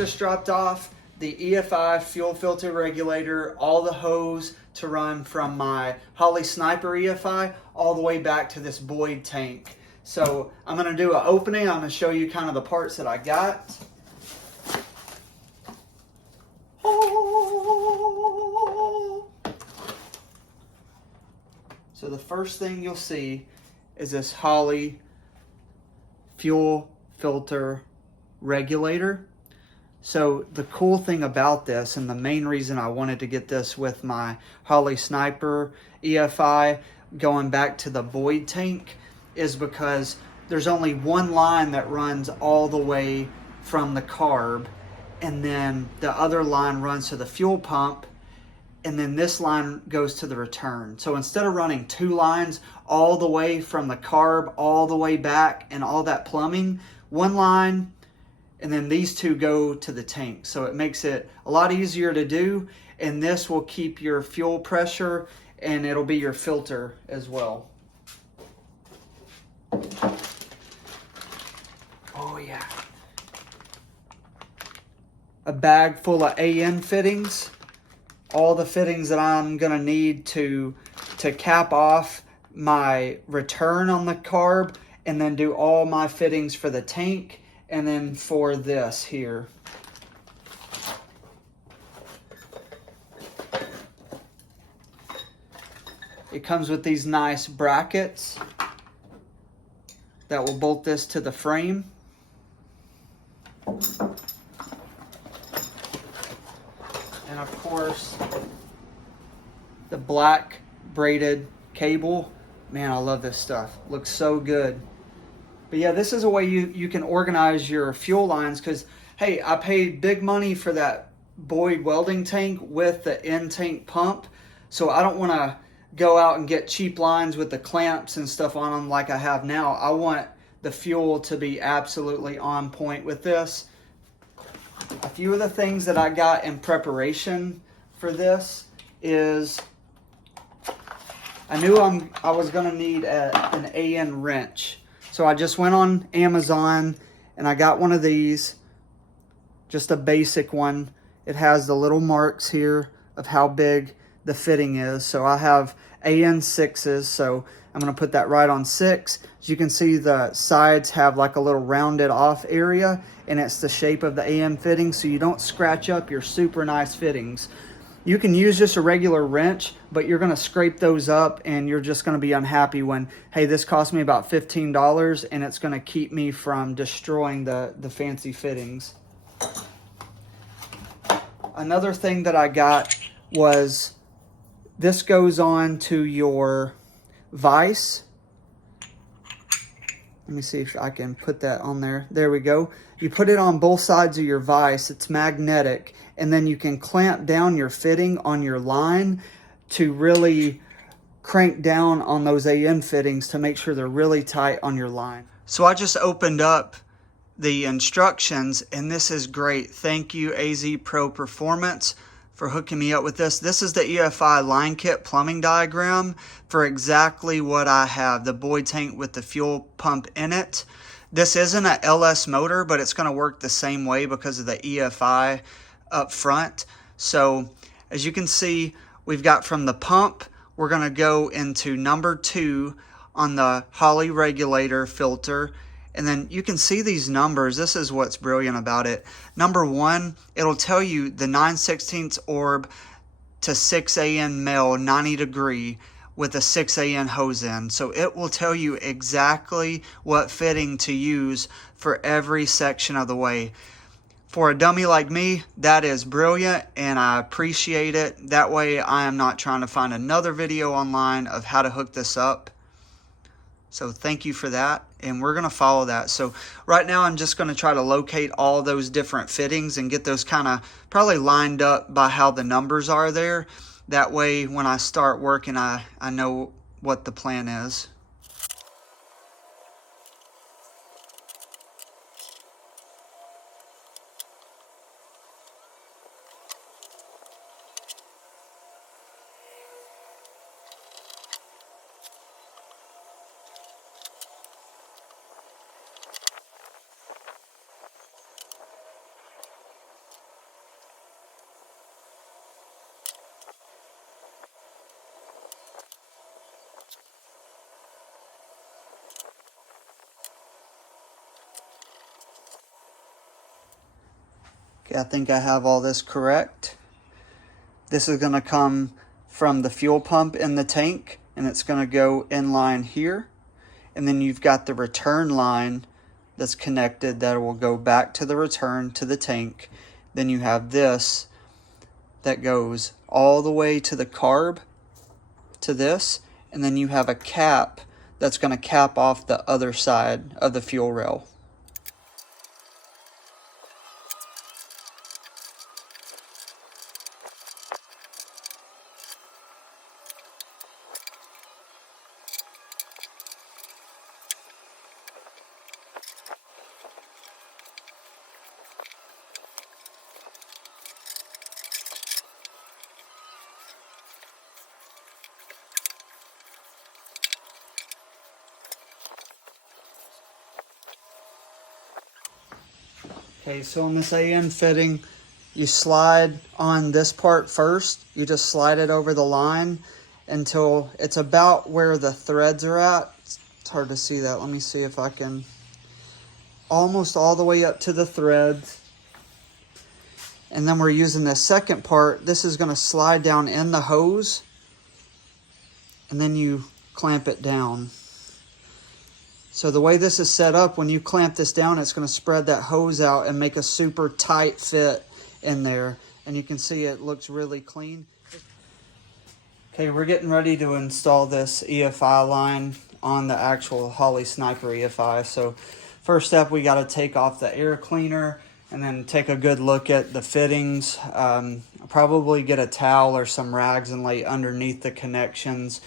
just dropped off the EFI fuel filter regulator, all the hose to run from my Holley Sniper EFI all the way back to this Boyd tank. So I'm going to do an opening. I'm going to show you kind of the parts that I got. So the first thing you'll see is this Holley fuel filter regulator. So the cool thing about this, and the main reason I wanted to get this with my Holley Sniper EFI going back to the Boyd tank, is because there's only one line that runs all the way from the carb, and then the other line runs to the fuel pump, and then this line goes to the return. So instead of running two lines all the way from the carb all the way back and all that plumbing, one line, and then these two go to the tank. So it makes it a lot easier to do, and this will keep your fuel pressure, and it'll be your filter as well. Oh yeah. A bag full of AN fittings. All the fittings that I'm gonna need to cap off my return on the carb, and then do all my fittings for the tank, and then for this here. It comes with these nice brackets that will bolt this to the frame. And of course, the black braided cable. Man, I love this stuff. Looks so good. But yeah, this is a way you can organize your fuel lines, because, hey, I paid big money for that Boyd welding tank with the in-tank pump, so I don't want to go out and get cheap lines with the clamps and stuff on them like I have now. I want the fuel to be absolutely on point with this. A few of the things that I got in preparation for this is, I knew I was going to need an AN wrench. So I just went on Amazon and I got one of these, just a basic one. It has the little marks here of how big the fitting is. So I have AN 6s, so I'm going to put that right on 6. As you can see, the sides have like a little rounded off area, and it's the shape of the AN fitting, so you don't scratch up your super nice fittings. You can use just a regular wrench, but you're going to scrape those up, and you're just going to be unhappy when, hey, this cost me about $15, and it's going to keep me from destroying the fancy fittings. Another thing that I got was, this goes on to your vise. Let me see if I can put that on there. There we go. You put it on both sides of your vise. It's magnetic. And then you can clamp down your fitting on your line to really crank down on those AN fittings to make sure they're really tight on your line. So I just opened up the instructions, and this is great. Thank you, AZ Pro Performance, for hooking me up with this. This is the EFI line kit plumbing diagram for exactly what I have. The Boyd tank with the fuel pump in it. This isn't an LS motor, but it's going to work the same way because of the EFI up front. So as you can see, we've got from the pump, we're going to go into number 2 on the Holley regulator filter. And then you can see these numbers. This is what's brilliant about it. Number 1, it'll tell you the 9/16 orb to 6 AN male 90 degree with a 6 AN hose end. So it will tell you exactly what fitting to use for every section of the way. For a dummy like me, that is brilliant, and I appreciate it. That way I am not trying to find another video online of how to hook this up. So thank you for that, and we're going to follow that. So right now I'm just going to try to locate all those different fittings and get those kind of probably lined up by how the numbers are there. That way when I start working, I know what the plan is. Okay, I think I have all this correct. This is going to come from the fuel pump in the tank, and it's going to go in line here. And then you've got the return line that's connected that will go back to the return to the tank. Then you have this that goes all the way to the carb to this, and then you have a cap that's going to cap off the other side of the fuel rail. Okay, so on this AN fitting, you slide on this part first. You just slide it over the line until it's about where the threads are at. It's hard to see that. Let me see if I can. Almost all the way up to the threads. And then we're using the second part. This is going to slide down in the hose. And then you clamp it down. So the way this is set up, when you clamp this down, it's going to spread that hose out and make a super tight fit in there. And you can see it looks really clean. Okay, we're getting ready to install this EFI line on the actual Holley Sniper EFI. So first step, we got to take off the air cleaner and then take a good look at the fittings. Probably get a towel or some rags and lay underneath the connections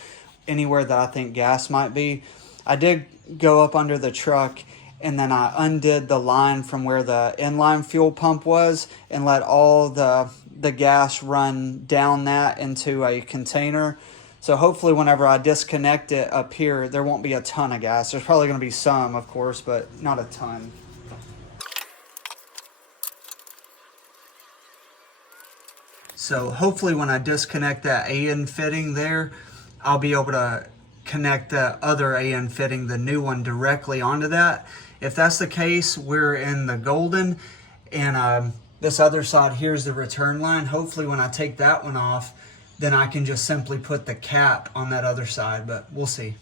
anywhere that I think gas might be. I did go up under the truck and then I undid the line from where the inline fuel pump was and let all the gas run down that into a container. So hopefully whenever I disconnect it up here, there won't be a ton of gas. There's probably going to be some, of course, but not a ton. So hopefully when I disconnect that AN fitting there, I'll be able to connect the other AN fitting, the new one, directly onto that. If that's the case, we're in the golden, and this other side here's the return line. Hopefully when I take that one off, then I can just simply put the cap on that other side, but we'll see.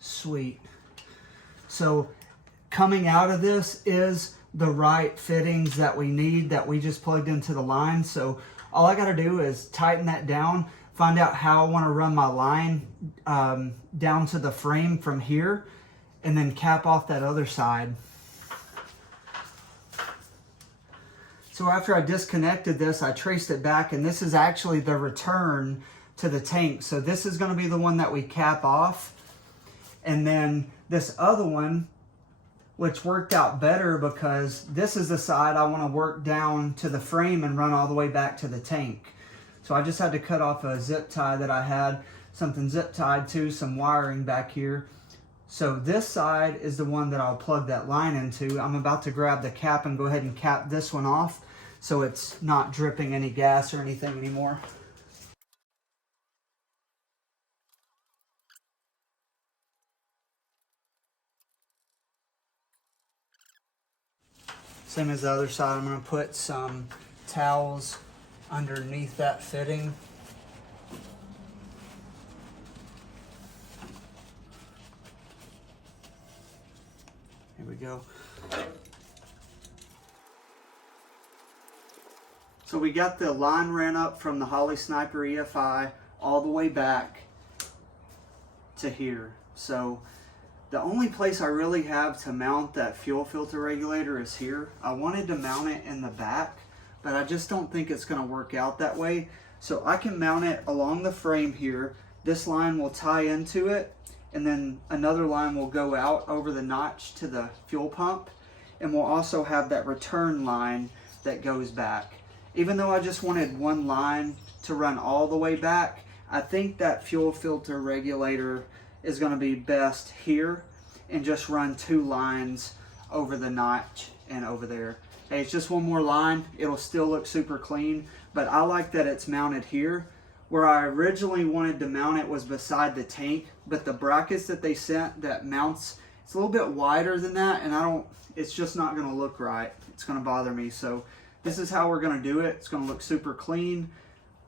Sweet. So coming out of this is the right fittings that we need that we just plugged into the line. So all I got to do is tighten that down, find out how I want to run my line down to the frame from here, and then cap off that other side. So after I disconnected this, I traced it back, and this is actually the return to the tank. So this is going to be the one that we cap off. And then this other one, which worked out better because this is the side I want to work down to the frame and run all the way back to the tank. So I just had to cut off a zip tie that I had, something zip tied to, some wiring back here. So this side is the one that I'll plug that line into. I'm about to grab the cap and go ahead and cap this one off so it's not dripping any gas or anything anymore. Same as the other side, I'm going to put some towels underneath that fitting. Here we go. So we got the line ran up from the Holley Sniper EFI all the way back to here. So the only place I really have to mount that fuel filter regulator is here. I wanted to mount it in the back, but I just don't think it's going to work out that way. So I can mount it along the frame here. This line will tie into it, and then another line will go out over the notch to the fuel pump, and we'll also have that return line that goes back. Even though I just wanted one line to run all the way back, I think that fuel filter regulator is going to be best here, and just run 2 lines over the notch and over there. Hey, it's just one more line. It'll still look super clean, but I like that it's mounted here. Where I originally wanted to mount it was beside the tank, but the brackets that they sent that mounts, it's a little bit wider than that, and it's just not going to look right. It's going to bother me. So this is how we're going to do it. It's going to look super clean.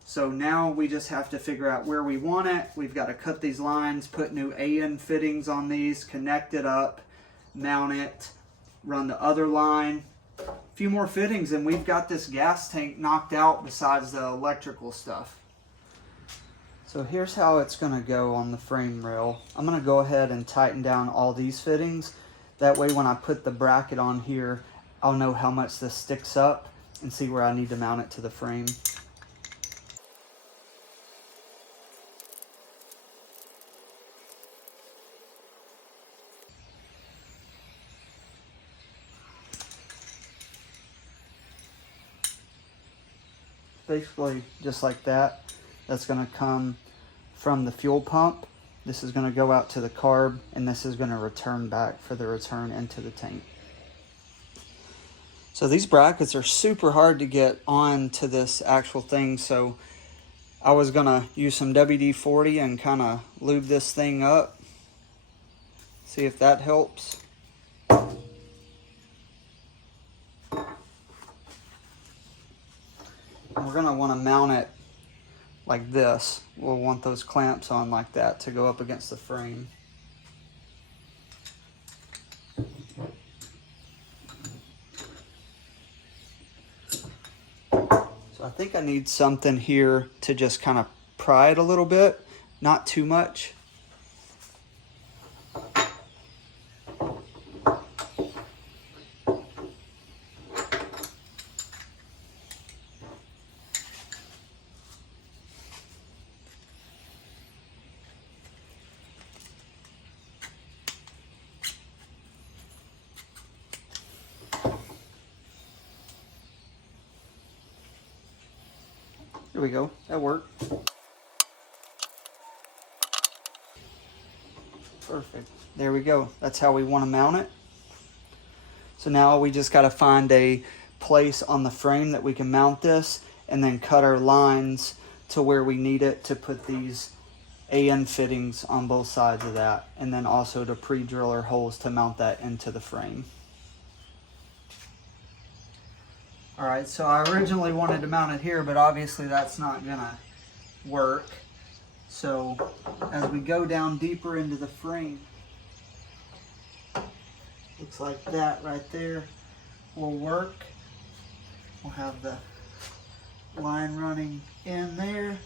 So now we just have to figure out where we want it. We've got to cut these lines, put new AN fittings on these, connect it up, mount it, run the other line. A few more fittings and we've got this gas tank knocked out besides the electrical stuff. So here's how it's going to go on the frame rail. I'm going to go ahead and tighten down all these fittings. That way when I put the bracket on here, I'll know how much this sticks up and see where I need to mount it to the frame. Basically just like that. That's going to come from the fuel pump. This is going to go out to the carb, and this is going to return back for the return into the tank. So these brackets are super hard to get on to this actual thing, so I was going to use some WD-40 and kind of lube this thing up. See if that helps. We're going to want to mount it like this. We'll want those clamps on like that to go up against the frame. So I think I need something here to just kind of pry it a little bit, not too much. There we go, that worked. Perfect, there we go. That's how we want to mount it. So now we just got to find a place on the frame that we can mount this and then cut our lines to where we need it to put these AN fittings on both sides of that, and then also to pre-drill our holes to mount that into the frame. Alright, so I originally wanted to mount it here, but obviously that's not gonna work. So as we go down deeper into the frame, looks like that right there will work. We'll have the line running in there,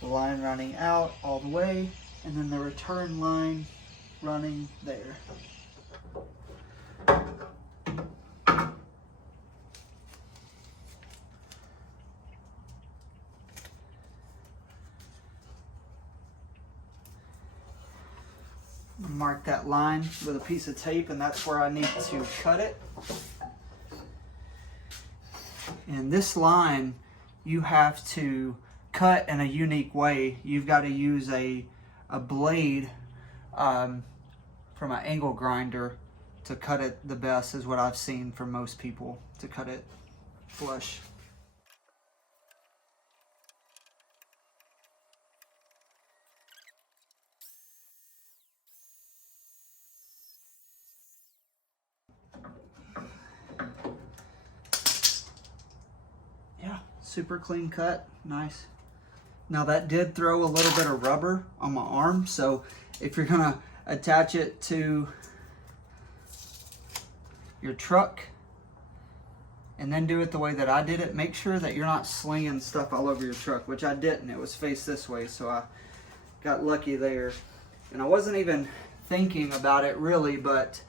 the line running out all the way, and then the return line running there. Mark that line with a piece of tape, and that's where I need to cut it. And this line you have to cut in a unique way. You've got to use a blade from an angle grinder to cut it the best, is what I've seen from most people, to cut it flush. Super clean cut, nice. Now that did throw a little bit of rubber on my arm, so if you're gonna attach it to your truck and then do it the way that I did it, make sure that you're not slinging stuff all over your truck, which I didn't. It was faced this way, so I got lucky there. And I wasn't even thinking about it really, but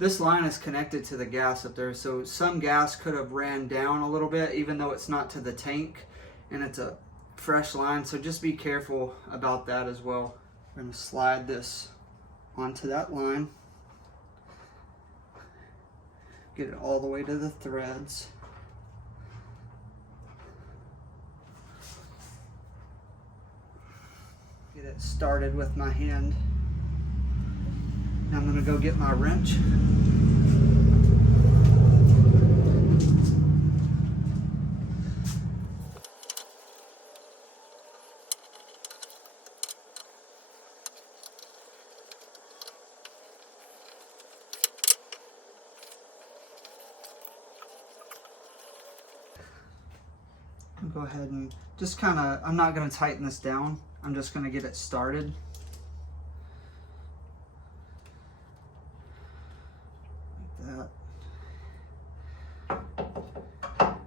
this line is connected to the gas up there, so some gas could have ran down a little bit, even though it's not to the tank, and it's a fresh line, so just be careful about that as well. We're going to slide this onto that line, get it all the way to the threads. Get it started with my hand. Now I'm going to go get my wrench. I'll go ahead and just kind of, I'm not going to tighten this down. I'm just going to get it started. Like that.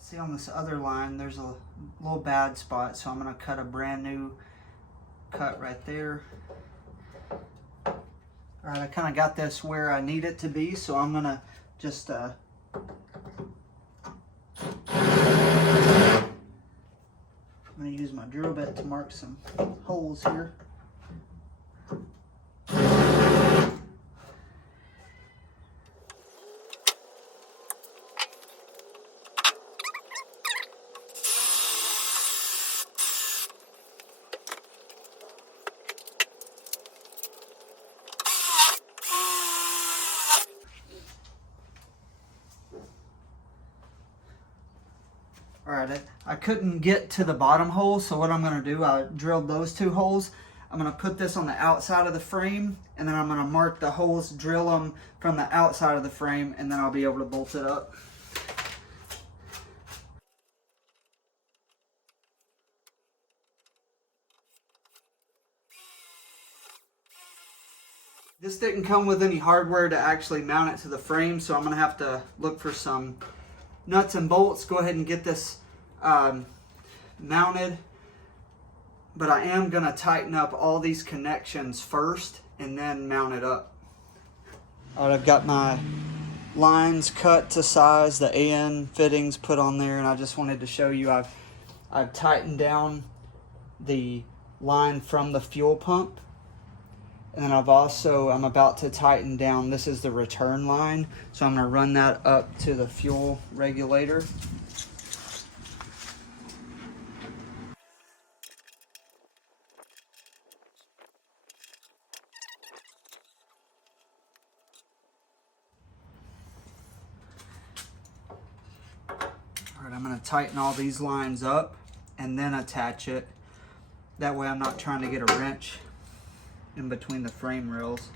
See, on this other line, there's a little bad spot, so I'm going to cut a brand new cut right there. All right, I kind of got this where I need it to be, so I'm going to just I'm going to use my drill bit to mark some holes here. All right, I couldn't get to the bottom hole, so what I'm going to do, I drilled those two holes. I'm going to put this on the outside of the frame, and then I'm going to mark the holes, drill them from the outside of the frame, and then I'll be able to bolt it up. This didn't come with any hardware to actually mount it to the frame, so I'm going to have to look for some nuts and bolts, go ahead and get this mounted. But I am going to tighten up all these connections first and then mount it up. All right, I've got my lines cut to size, the AN fittings put on there, and I just wanted to show you I've tightened down the line from the fuel pump. And then I'm about to tighten down, this is the return line, so I'm going to run that up to the fuel regulator. All right, I'm going to tighten all these lines up and then attach it. That way I'm not trying to get a wrench in between the frame rails.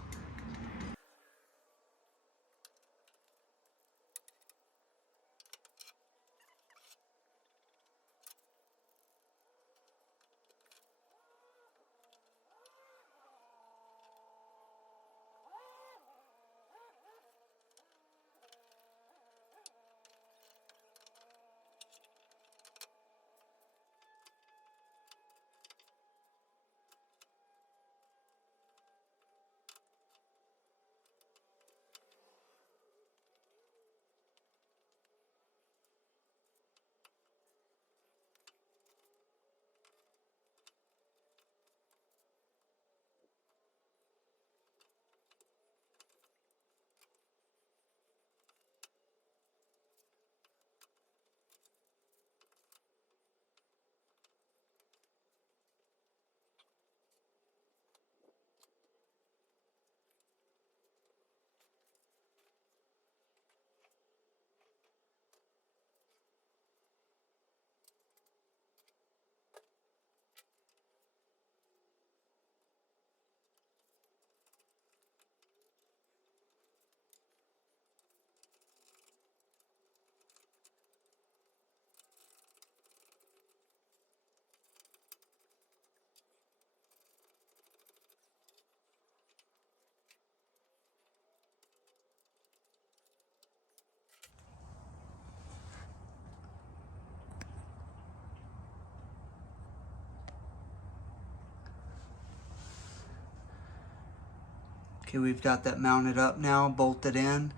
Okay, we've got that mounted up now, bolted in.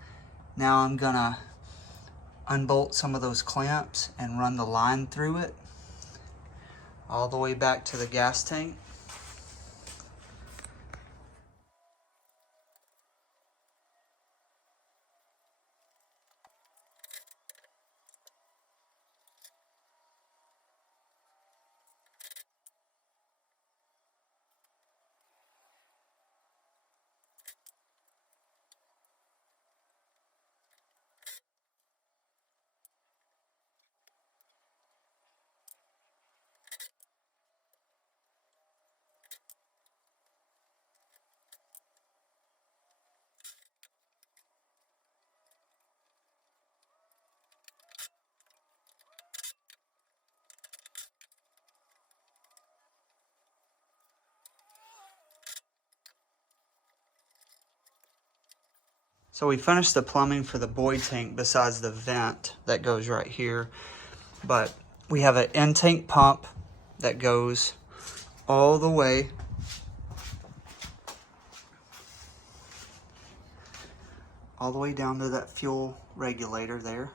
Now I'm gonna unbolt some of those clamps and run the line through it all the way back to the gas tank. So we finished the plumbing for the buoy tank besides the vent that goes right here. But we have an in-tank pump that goes all the way down to that fuel regulator there.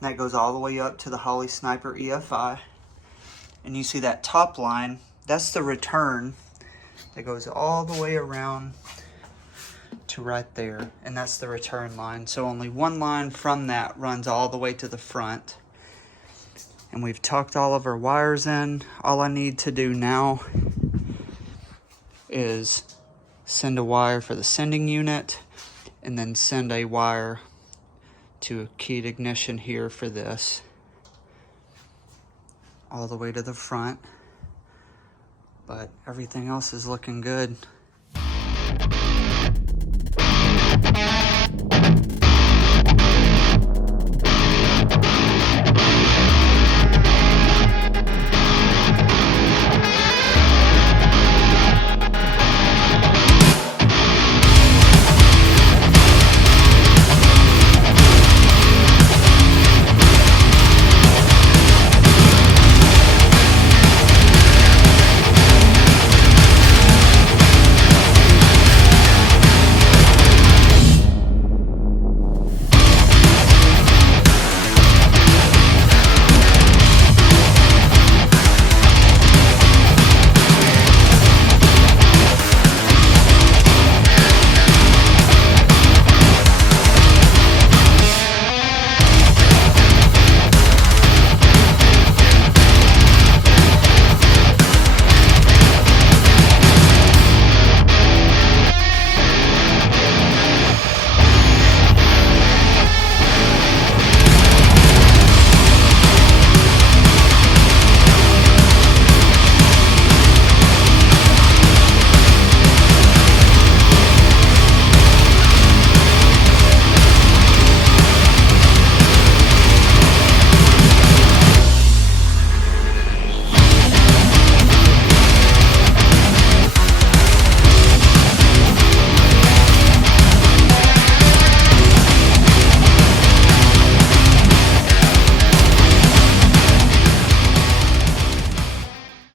That goes all the way up to the Holley Sniper EFI. And you see that top line, that's the return that goes all the way around to right there. And that's the return line. So only one line from that runs all the way to the front. And we've tucked all of our wires in. All I need to do now is send a wire for the sending unit and then send a wire to a keyed ignition here for this, all the way to the front. But everything else is looking good.